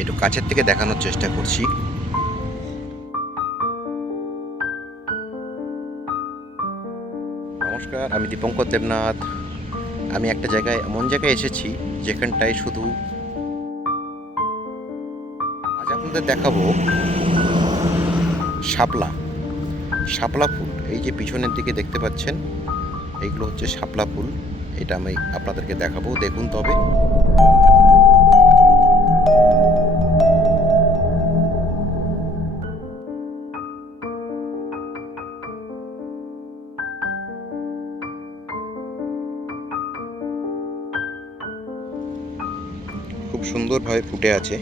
একটু কাছের থেকে দেখানোর চেষ্টা করছি। নমস্কার, আমি দীপঙ্কর দেবনাথ। আমি একটা জায়গায়, এমন জায়গায় এসেছি যেখানটায় শুধু আজ আপনাদের দেখাবো শাপলা শাপলা ফুল। এই যে পিছনের দিকে দেখতে পাচ্ছেন, এইগুলো হচ্ছে শাপলা ফুল। এটা আমি আপনাদেরকে দেখাবো, দেখুন তবে। খুব সুন্দরভাবে ফুটে আছে।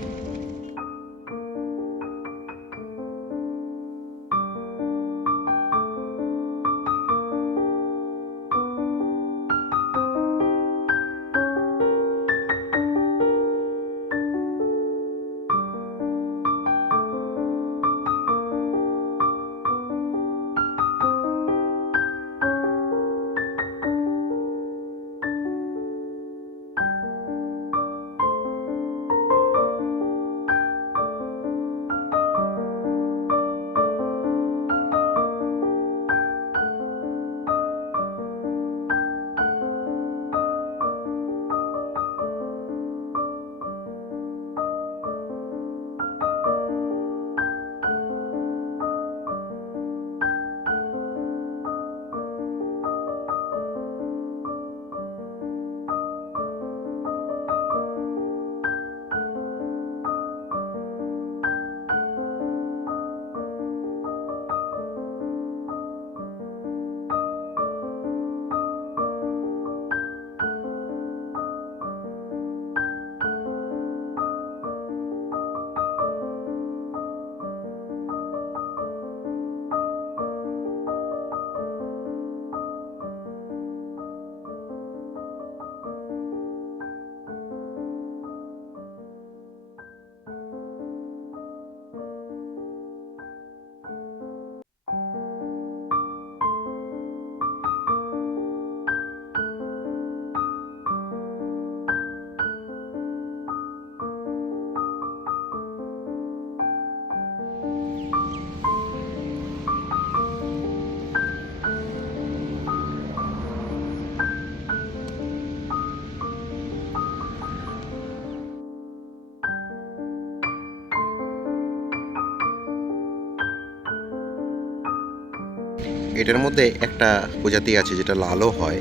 এটার মধ্যে একটা প্রজাতি আছে যেটা লালও হয়।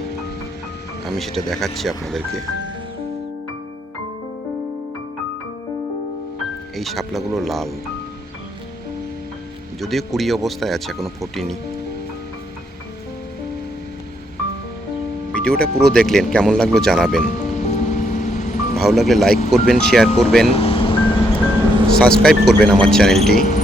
আমি সেটা দেখাচ্ছি আপনাদেরকে। এই শাপলাগুলো লাল। যদিও কুড়ি অবস্থায় আছে, এখনও ফোটেনি। ভিডিওটা পুরো দেখলেন, কেমন লাগল জানাবেন। ভালো লাগলে লাইক করবেন, শেয়ার করবেন। সাবস্ক্রাইব করবেন আমার চ্যানেলটি।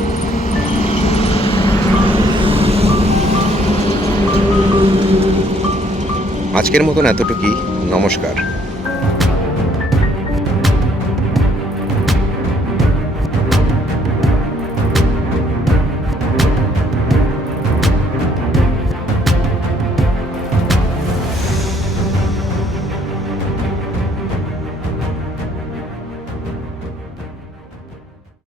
আজকের মতন এতটুকুই। নমস্কার।